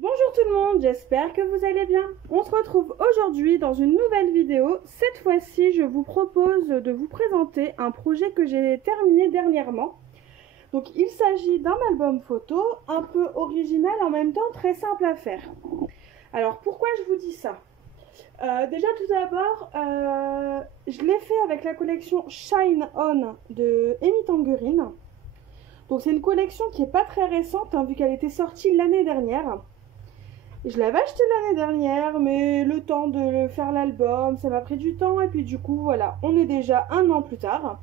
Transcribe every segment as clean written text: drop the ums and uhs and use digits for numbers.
Bonjour tout le monde, j'espère que vous allez bien. On se retrouve aujourd'hui dans une nouvelle vidéo. Cette fois-ci, je vous propose de vous présenter un projet que j'ai terminé dernièrement. Donc il s'agit d'un album photo un peu original, en même temps très simple à faire. Alors pourquoi je vous dis ça? Déjà tout d'abord, je l'ai fait avec la collection Shine On de Amy Tangerine. Donc c'est une collection qui n'est pas très récente, hein, vu qu'elle était sortie l'année dernière. Je l'avais acheté l'année dernière, mais le temps de faire l'album, ça m'a pris du temps. Et puis du coup, voilà, on est déjà un an plus tard.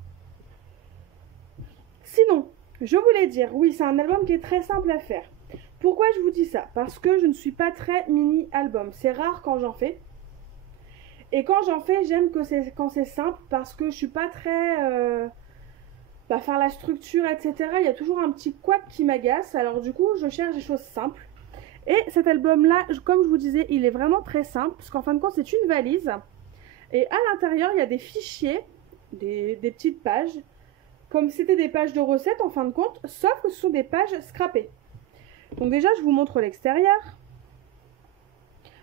Sinon, je voulais dire, oui, c'est un album qui est très simple à faire. Pourquoi je vous dis ça? Parce que je ne suis pas très mini-album. C'est rare quand j'en fais. Et quand j'en fais, j'aime quand c'est simple parce que je suis pas très... faire la structure, etc. Il y a toujours un petit couac qui m'agace. Alors du coup, je cherche des choses simples. Et cet album-là, comme je vous disais, il est vraiment très simple, parce qu'en fin de compte, c'est une valise. Et à l'intérieur, il y a des fichiers, des petites pages, comme si c'était des pages de recettes en fin de compte, sauf que ce sont des pages scrappées. Donc déjà, je vous montre l'extérieur.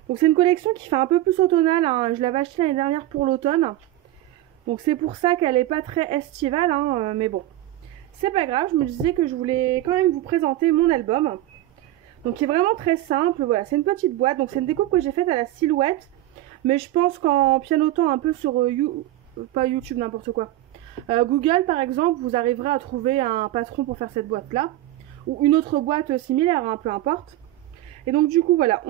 Donc c'est une collection qui fait un peu plus automnale, hein. Je l'avais achetée l'année dernière pour l'automne. Donc c'est pour ça qu'elle n'est pas très estivale, hein, mais bon. C'est pas grave, je me disais que je voulais quand même vous présenter mon album. Donc qui est vraiment très simple, voilà, c'est une petite boîte, donc c'est une découpe que j'ai faite à la silhouette, mais je pense qu'en pianotant un peu sur pas YouTube, n'importe quoi, Google par exemple, vous arriverez à trouver un patron pour faire cette boîte là, ou une autre boîte similaire, hein, peu importe. Et donc du coup voilà,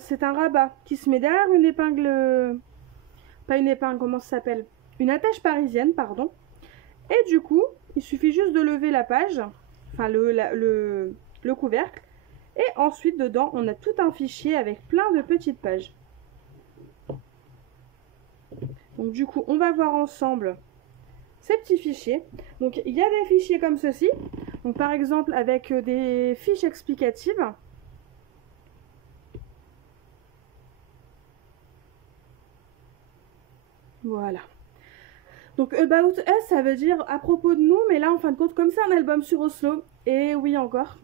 c'est un rabat qui se met derrière une épingle, pas une épingle, comment ça s'appelle, une attache parisienne, pardon, et du coup, il suffit juste de lever la page, enfin le couvercle. Et ensuite, dedans, on a tout un fichier avec plein de petites pages. Donc du coup, on va voir ensemble ces petits fichiers. Donc il y a des fichiers comme ceci. Donc par exemple, avec des fiches explicatives. Voilà. Donc About Us, ça veut dire à propos de nous, mais là, en fin de compte, comme c'est un album sur Oslo, et oui encore,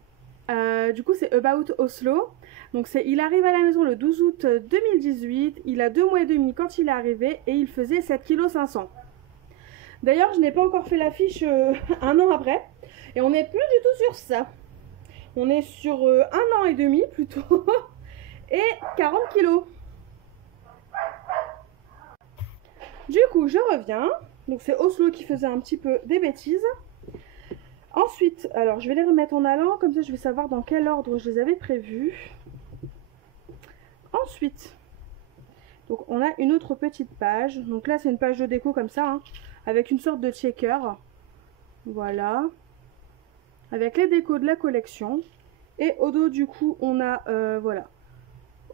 du coup, c'est About Oslo. Donc, il arrive à la maison le 12 août 2018. Il a 2 mois et demi quand il est arrivé et il faisait 7,5 kg. D'ailleurs, je n'ai pas encore fait l'affiche un an après. Et on n'est plus du tout sur ça. On est sur un an et demi plutôt. Et 40 kilos. Du coup, je reviens. Donc, c'est Oslo qui faisait un petit peu des bêtises. Ensuite, alors je vais les remettre en allant, comme ça je vais savoir dans quel ordre je les avais prévus. Ensuite, donc on a une autre petite page. Donc là c'est une page de déco comme ça, hein, avec une sorte de checker. Voilà. Avec les décos de la collection. Et au dos du coup on a, voilà,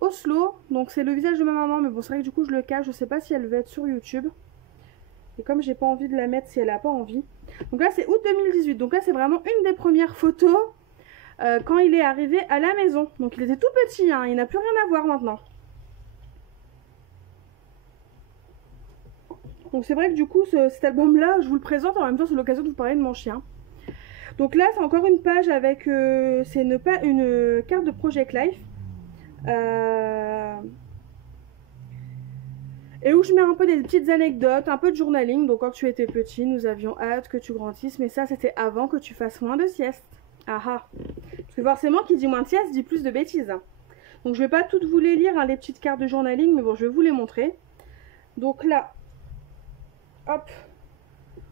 Oslo. Donc c'est le visage de ma maman, mais bon c'est vrai que du coup je le cache. Je sais pas si elle veut être sur YouTube. Et comme j'ai pas envie de la mettre si elle a pas envie. Donc là c'est août 2018. Donc là c'est vraiment une des premières photos quand il est arrivé à la maison. Donc il était tout petit, hein, il n'a plus rien à voir maintenant. Donc c'est vrai que du coup cet album là je vous le présente, en même temps c'est l'occasion de vous parler de mon chien. Donc là c'est encore une page avec c'est une carte de Project Life et où je mets un peu des petites anecdotes, un peu de journaling. Donc quand tu étais petit nous avions hâte que tu grandisses, mais ça c'était avant que tu fasses moins de sieste. Ah ah. Parce que forcément qui dit moins de sieste dit plus de bêtises. Donc je vais pas toutes vous les lire, hein, les petites cartes de journaling, mais bon je vais vous les montrer. Donc là, hop,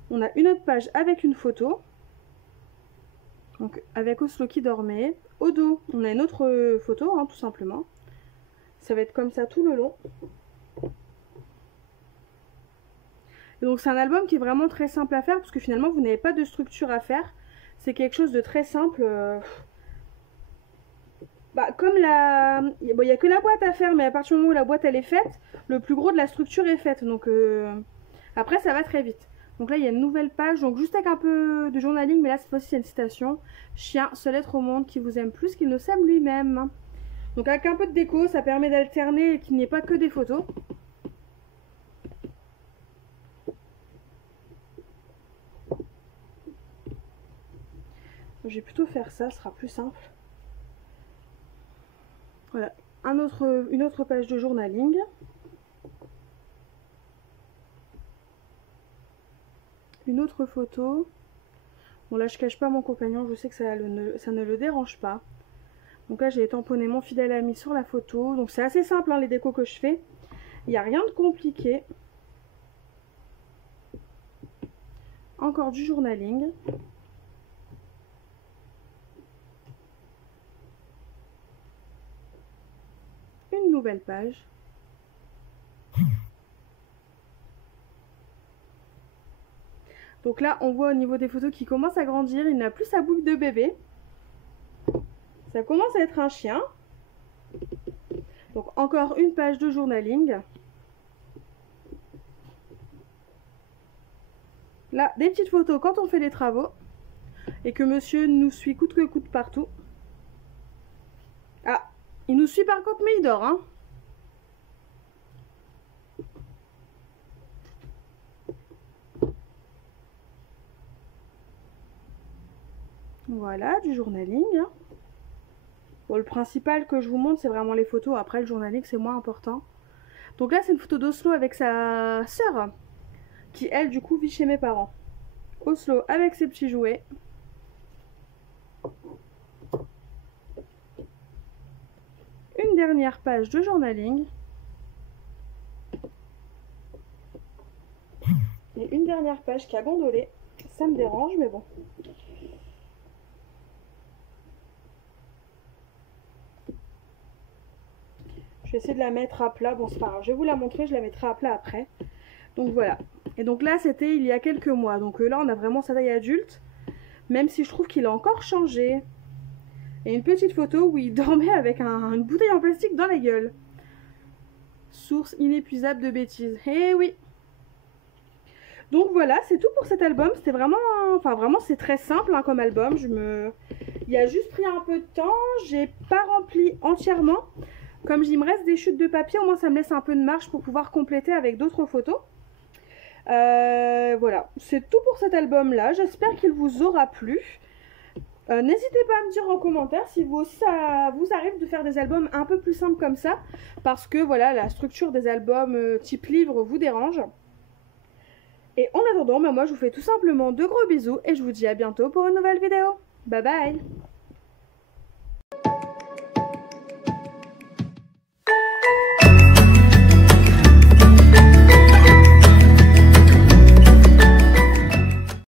on a une autre page avec une photo. Donc avec Oslo qui dormait. Au dos, on a une autre photo, hein, tout simplement. Ça va être comme ça tout le long. Et donc c'est un album qui est vraiment très simple à faire, parce que finalement vous n'avez pas de structure à faire. C'est quelque chose de très simple. Comme la... Bon, il n'y a que la boîte à faire, mais à partir du moment où la boîte elle est faite, le plus gros de la structure est faite. Donc après ça va très vite. Donc là il y a une nouvelle page, donc juste avec un peu de journaling, mais là cette fois-ci c'est une citation. Chien, seul être au monde qui vous aime plus qu'il ne s'aime lui-même. Donc avec un peu de déco, ça permet d'alterner et qu'il n'y ait pas que des photos. Je vais plutôt faire ça, ce sera plus simple. Voilà, une autre page de journaling. Une autre photo. Bon là je cache pas mon compagnon, je sais que ça ne le dérange pas. Donc là j'ai tamponné mon fidèle ami sur la photo. Donc c'est assez simple hein, les décos que je fais. Il n'y a rien de compliqué. Encore du journaling. Une nouvelle page. Donc là, on voit au niveau des photos qu'il commence à grandir. Il n'a plus sa boucle de bébé. Ça commence à être un chien. Donc encore une page de journaling. Là, des petites photos quand on fait les travaux. Et que monsieur nous suit coûte que coûte partout. Ah, il nous suit par contre mais il dort, hein. Voilà, du journaling. Bon, le principal que je vous montre, c'est vraiment les photos. Après, le journaling, c'est moins important. Donc là, c'est une photo d'Oslo avec sa sœur, qui, elle, du coup, vit chez mes parents. Oslo avec ses petits jouets. Une dernière page de journaling. Et une dernière page qui a gondolé. Ça me dérange, mais bon. Je vais essayer de la mettre à plat. Bon, c'est pas grave. Je vais vous la montrer. Je la mettrai à plat après. Donc voilà. Et donc là, c'était il y a quelques mois. Donc là, on a vraiment sa taille adulte. Même si je trouve qu'il a encore changé. Et une petite photo où il dormait avec une bouteille en plastique dans la gueule. Source inépuisable de bêtises. Eh oui. Donc voilà, c'est tout pour cet album. C'était vraiment... Enfin, vraiment, c'est très simple hein, comme album. Il a juste pris un peu de temps. J'ai pas rempli entièrement. Comme il me reste des chutes de papier, au moins ça me laisse un peu de marge pour pouvoir compléter avec d'autres photos. Voilà, c'est tout pour cet album-là. J'espère qu'il vous aura plu. N'hésitez pas à me dire en commentaire si vous aussi ça vous arrive de faire des albums un peu plus simples comme ça. Parce que voilà, la structure des albums type livre vous dérange. Et en attendant, moi je vous fais tout simplement de gros bisous et je vous dis à bientôt pour une nouvelle vidéo. Bye bye!